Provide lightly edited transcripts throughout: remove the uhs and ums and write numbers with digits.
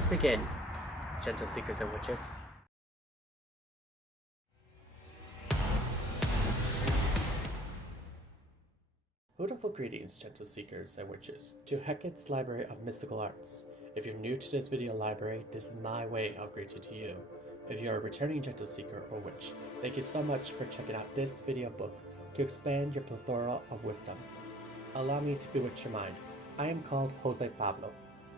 us begin, gentle seekers and witches. Hootiful greetings, gentle seekers and witches, to Hecate's Library of Mystical Arts. If you're new to this video library, this is my way of greeting to you. If you're a returning gentle seeker or witch, thank you so much for checking out this video book to expand your plethora of wisdom. Allow me to bewitch your mind. I am called José Pablo.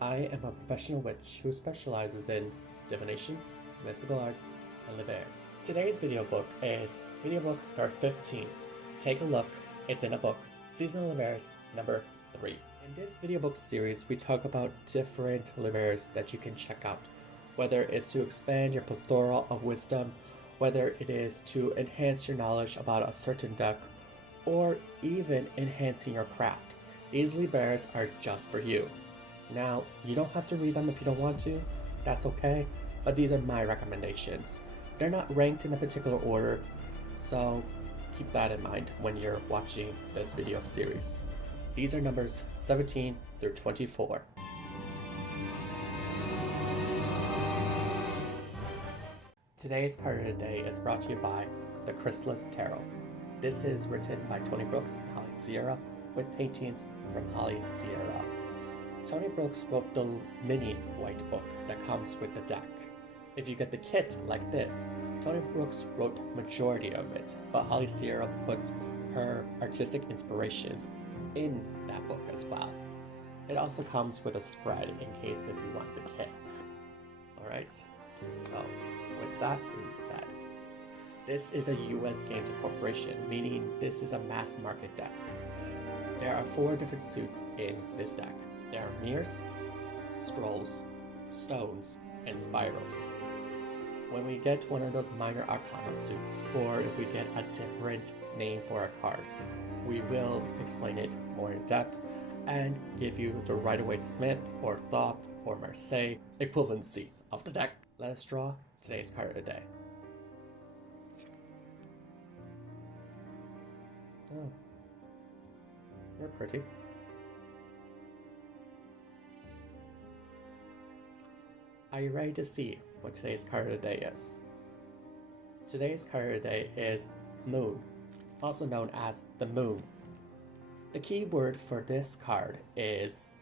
I am a professional witch who specializes in divination, mystical arts, and Libers. Today's video book is video book number 15. Take a look, it's in a book. Seasonal Libers number 3. In this video book series, we talk about different Libers that you can check out, whether it's to expand your plethora of wisdom, whether it is to enhance your knowledge about a certain deck, or even enhancing your craft. These Libers are just for you. Now, you don't have to read them if you don't want to, that's okay, but these are my recommendations. They're not ranked in a particular order, so keep that in mind when you're watching this video series. These are numbers 17 through 24. Today's card of the day is brought to you by the Chrysalis Tarot. This is written by Tony Brooks and Holly Sierra with paintings from Holly Sierra. Tony Brooks wrote the mini white book that comes with the deck. If you get the kit like this, Tony Brooks wrote majority of it, but Holly Sierra put her artistic inspirations in that book as well. It also comes with a spread in case if you want the kit. Alright, so with that being said, this is a US Games Corporation, meaning this is a mass market deck. There are 4 different suits in this deck. There are mirrors, scrolls, stones, and spirals. When we get one of those minor arcana suits, or if we get a different name for a card, we will explain it more in depth and give you the Rider-Waite-Smith or Thoth or Marseille equivalency of the deck. Let us draw today's card of the day. Oh, you're pretty. Are you ready to see what today's card of the day is? Today's card of the day is Moon, also known as the Moon. The key word for this card is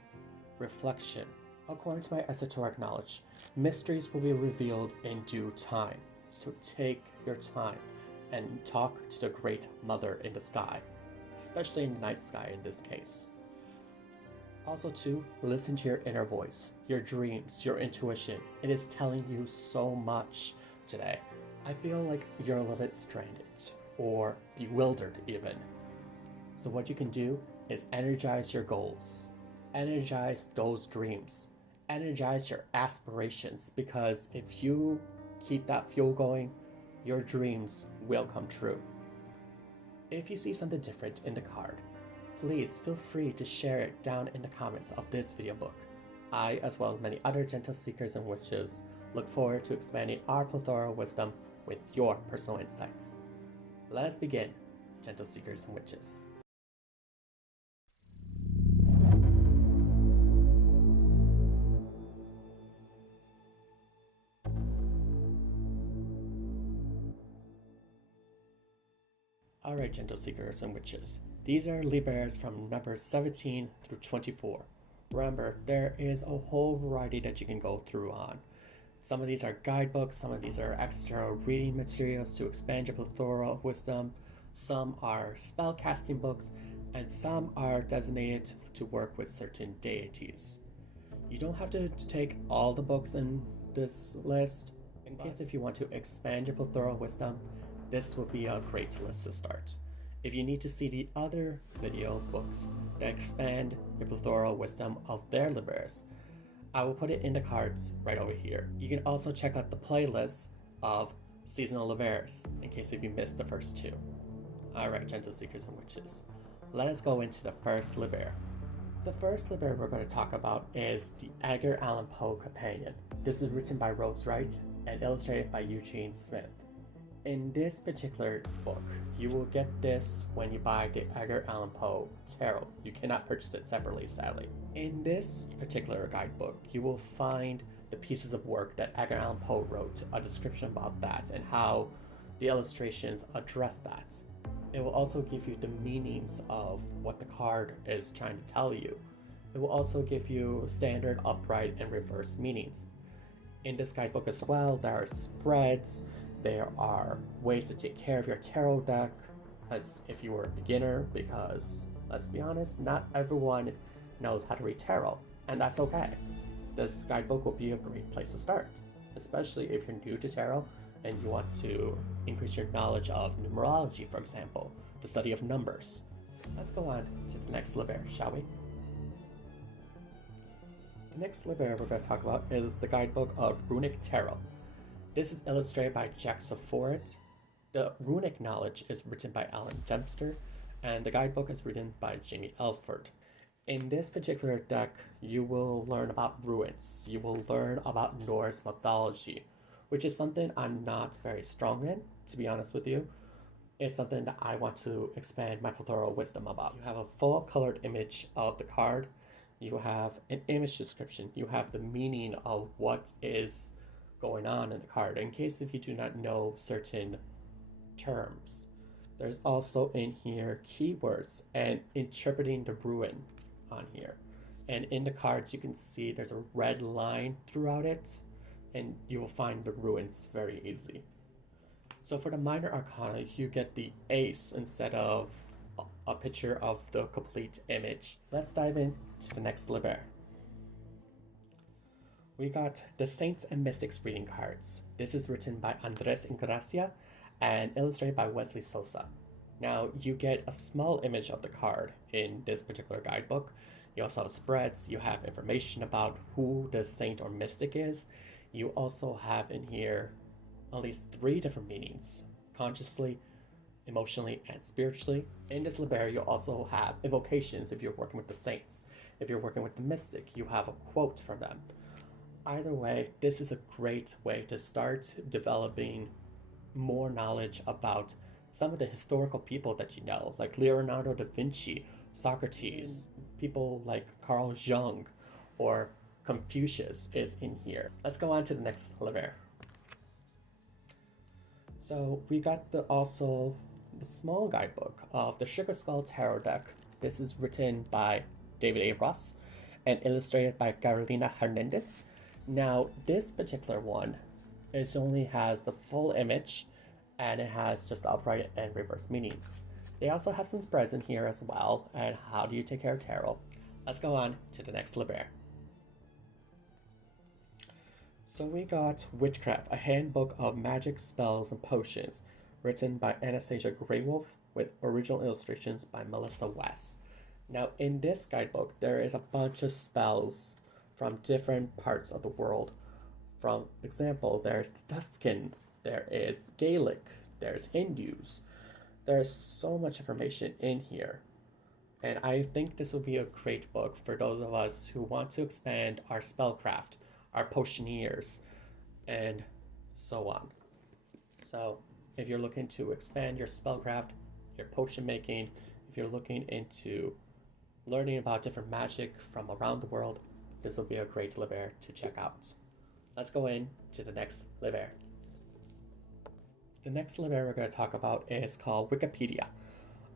reflection. According to my esoteric knowledge, mysteries will be revealed in due time. So take your time and talk to the great mother in the sky, especially in the night sky in this case. Also to listen to your inner voice, your dreams, your intuition. It is telling you so much today. I feel like you're a little bit stranded or bewildered even. So what you can do is energize your goals, energize those dreams, energize your aspirations, because if you keep that fuel going, your dreams will come true. If you see something different in the card, please feel free to share it down in the comments of this video book. I, as well as many other gentle seekers and witches, look forward to expanding our plethora of wisdom with your personal insights. Let us begin, gentle seekers and witches. Alright, gentle seekers and witches. These are Libers from numbers 17 through 24. Remember, there is a whole variety that you can go through on. Some of these are guidebooks, some of these are extra reading materials to expand your plethora of wisdom, some are spell casting books, and some are designated to work with certain deities. You don't have to take all the books in this list. In case if you want to expand your plethora of wisdom, this would be a great list to start. If you need to see the other video books that expand your plethora of wisdom of their Libers, I will put it in the cards right over here. You can also check out the playlist of seasonal Libers in case if you missed the first 2. Alright, gentle seekers and witches, let us go into the first Liber. The first Liber we're going to talk about is the Edgar Allan Poe Companion. This is written by Rose Wright and illustrated by Eugene Smith. In this particular book, you will get this when you buy the Edgar Allan Poe Tarot. You cannot purchase it separately, sadly. In this particular guidebook, you will find the pieces of work that Edgar Allan Poe wrote, a description about that, and how the illustrations address that. It will also give you the meanings of what the card is trying to tell you. It will also give you standard, upright, and reverse meanings. In this guidebook as well, there are spreads, there are ways to take care of your tarot deck, as if you were a beginner, because, let's be honest, not everyone knows how to read tarot, and that's okay. This guidebook will be a great place to start, especially if you're new to tarot and you want to increase your knowledge of numerology, for example, the study of numbers. Let's go on to the next Liber, shall we? The next Liber we're going to talk about is the guidebook of Runic Tarot. This is illustrated by Jack Saforit. The runic knowledge is written by Alan Dempster, and the guidebook is written by Jamie Elford. In this particular deck, you will learn about ruins. You will learn about Norse mythology, which is something I'm not very strong in, to be honest with you. It's something that I want to expand my plethora wisdom about. You have a full colored image of the card. You have an image description. You have the meaning of what is going on in the card, in case if you do not know certain terms. There's also in here keywords and interpreting the ruin on here. And in the cards you can see there's a red line throughout it, and you will find the ruins very easy. So for the minor arcana, you get the ace instead of a picture of the complete image. Let's dive into the next Liber. We got the Saints and Mystics reading cards. This is written by Andres Ingracia and illustrated by Wesley Sosa. Now, you get a small image of the card in this particular guidebook. You also have spreads, you have information about who the saint or mystic is. You also have in here at least 3 different meanings: consciously, emotionally, and spiritually. In this Liber, you also have invocations if you're working with the saints. If you're working with the mystic, you have a quote from them. Either way, this is a great way to start developing more knowledge about some of the historical people that you know, like Leonardo da Vinci, Socrates, people like Carl Jung, or Confucius is in here. Let's go on to the next Liber. So we got also the small guidebook of the Sugar Skull Tarot deck. This is written by David A. Ross and illustrated by Carolina Hernandez. Now, this particular one only has the full image, and it has just the upright and reverse meanings. They also have some spreads in here as well, and how do you take care of tarot. Let's go on to the next Liber. So we got Witchcraft, a handbook of magic, spells, and potions, written by Anastasia Greywolf with original illustrations by Melissa West. Now, in this guidebook, there is a bunch of spells from different parts of the world. For example, there's Tuscan, there is Gaelic, there's Hindus. There's so much information in here. And I think this will be a great book for those of us who want to expand our spellcraft, our potioneers, and so on. So if you're looking to expand your spellcraft, your potion making, if you're looking into learning about different magic from around the world, this will be a great Liber to check out. Let's go into the next Liber. The next Liber we're going to talk about is called Wikipedia,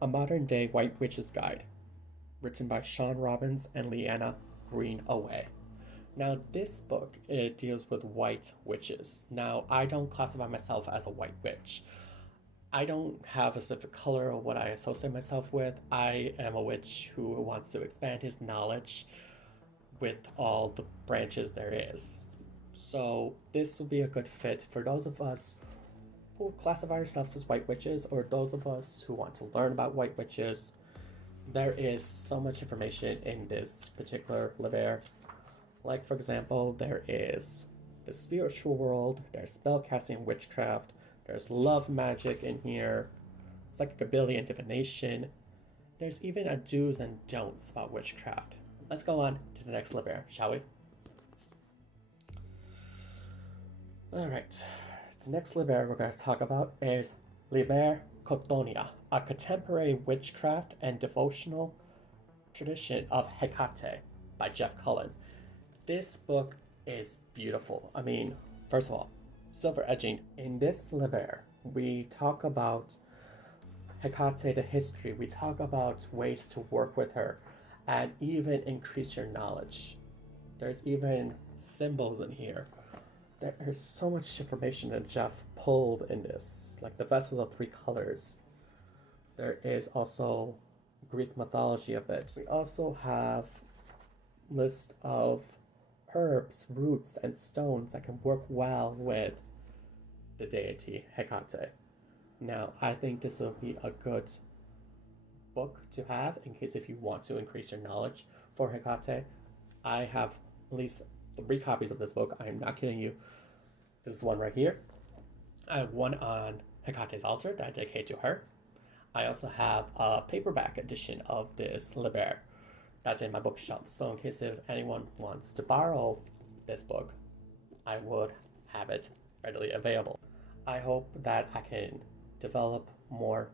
a modern-day White Witch's Guide, written by Sean Robbins and Leanna Greenaway. Now, this book, it deals with white witches. Now, I don't classify myself as a white witch. I don't have a specific color or what I associate myself with. I am a witch who wants to expand his knowledge with all the branches there is. So this will be a good fit for those of us who classify ourselves as white witches, or those of us who want to learn about white witches. There is so much information in this particular Liber. Like, for example, there is the spiritual world, there's spellcasting, witchcraft, there's love magic in here, psychic ability and divination. There's even a do's and don'ts about witchcraft. Let's go on to the next Liber, shall we? Alright, the next Liber we're going to talk about is Liber Cotonia, a contemporary witchcraft and devotional tradition of Hecate by Jeff Cullen. This book is beautiful. I mean, first of all, silver edging. In this Liber, we talk about Hecate, the history. We talk about ways to work with her and even increase your knowledge. There's even symbols in here. There's so much information that Jeff pulled in this, like the vessels of 3 colors. There is also Greek mythology of it. We also have list of herbs, roots, and stones that can work well with the deity Hecate. Now, I think this will be a good book to have in case if you want to increase your knowledge for Hecate. I have at least 3 copies of this book. I am not kidding you. This is one right here. I have one on Hecate's altar that I dedicate to her. I also have a paperback edition of this Liber that's in my bookshelf. So in case if anyone wants to borrow this book, I would have it readily available. I hope that I can develop more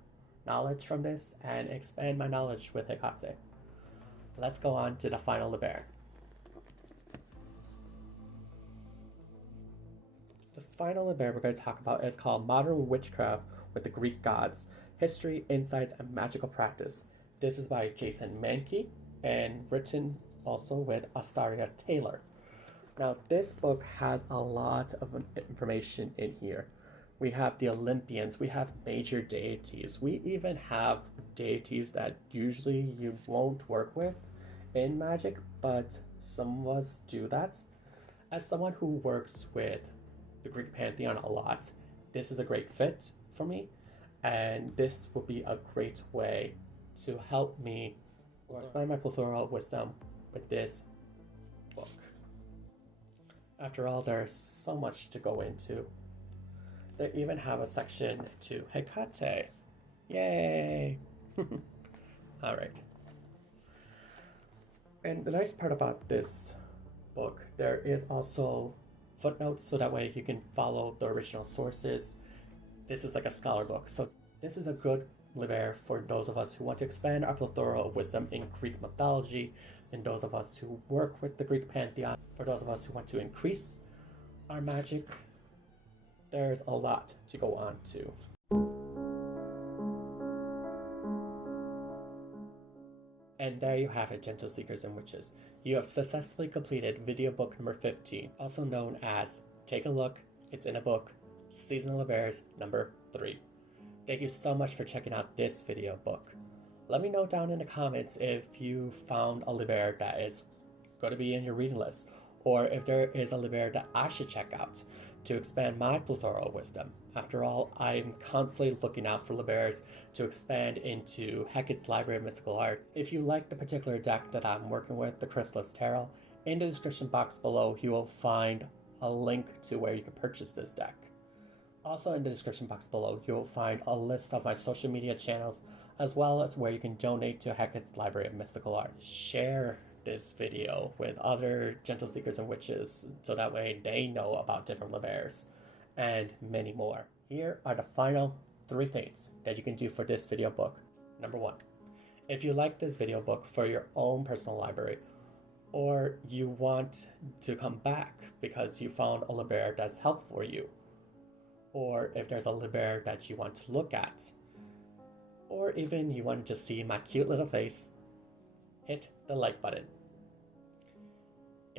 knowledge from this and expand my knowledge with Hecate. Let's go on to the final Liber. The final Liber we're going to talk about is called Modern Witchcraft with the Greek Gods, History, Insights, and Magical Practice. This is by Jason Mankey and written also with Astaria Taylor. Now, this book has a lot of information in here. We have the Olympians, we have major deities, we even have deities that usually you won't work with in Magic, but some of us do that. As someone who works with the Greek pantheon a lot, this is a great fit for me, and this will be a great way to help me expand my plethora of wisdom with this book. After all, there's so much to go into. They even have a section to Hecate. Yay! Alright. And the nice part about this book, there is also footnotes so that way you can follow the original sources. This is like a scholar book, so this is a good Liber for those of us who want to expand our plethora of wisdom in Greek mythology, and those of us who work with the Greek pantheon, for those of us who want to increase our magic. There's a lot to go on to. And there you have it, gentle seekers and witches. You have successfully completed video book number 15, also known as Take a Look, It's in a Book, Seasonal Libers number 3. Thank you so much for checking out this video book. Let me know down in the comments if you found a Liber that is going to be in your reading list, or if there is a Liber that I should check out to expand my plethora of wisdom. After all, I'm constantly looking out for Libers to expand into Hecate's Library of Mystical Arts. If you like the particular deck that I'm working with, the Chrysalis Tarot, in the description box below you will find a link to where you can purchase this deck. Also in the description box below you will find a list of my social media channels, as well as where you can donate to Hecate's Library of Mystical Arts. Share this video with other gentle seekers and witches so that way they know about different Libers and many more. Here are the final 3 things that you can do for this video book. Number 1, if you like this video book for your own personal library, or you want to come back because you found a Liber that's helpful for you, or if there's a Liber that you want to look at, or even you want to just see my cute little face, hit the like button.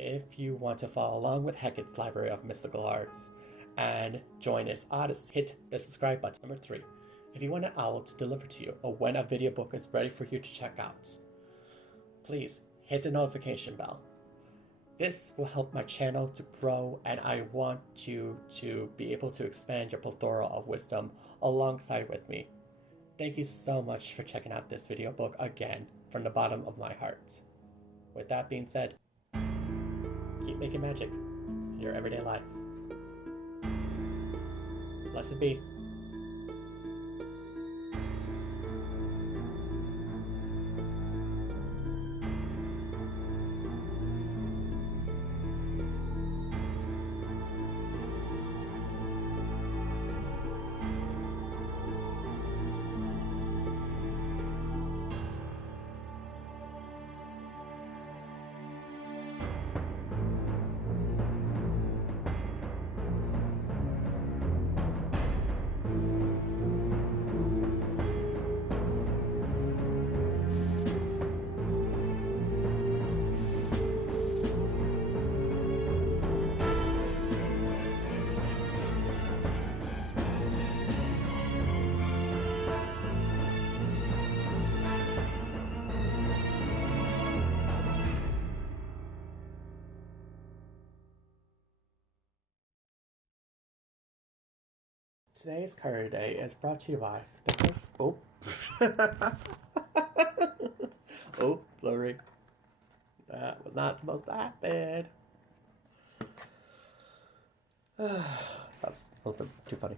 If you want to follow along with Hecate's Library of Mystical Arts and join its odyssey, hit the subscribe button. Number 3, if you want an owl to deliver to you or when a video book is ready for you to check out, please hit the notification bell. This will help my channel to grow, and I want you to be able to expand your plethora of wisdom alongside with me. Thank you so much for checking out this video book again from the bottom of my heart. With that being said, keep making magic in your everyday life. Blessed be. Today's card of the day is brought to you by the first. Oh. Oh, sorry. That was not supposed to happen. That's a little bit too funny.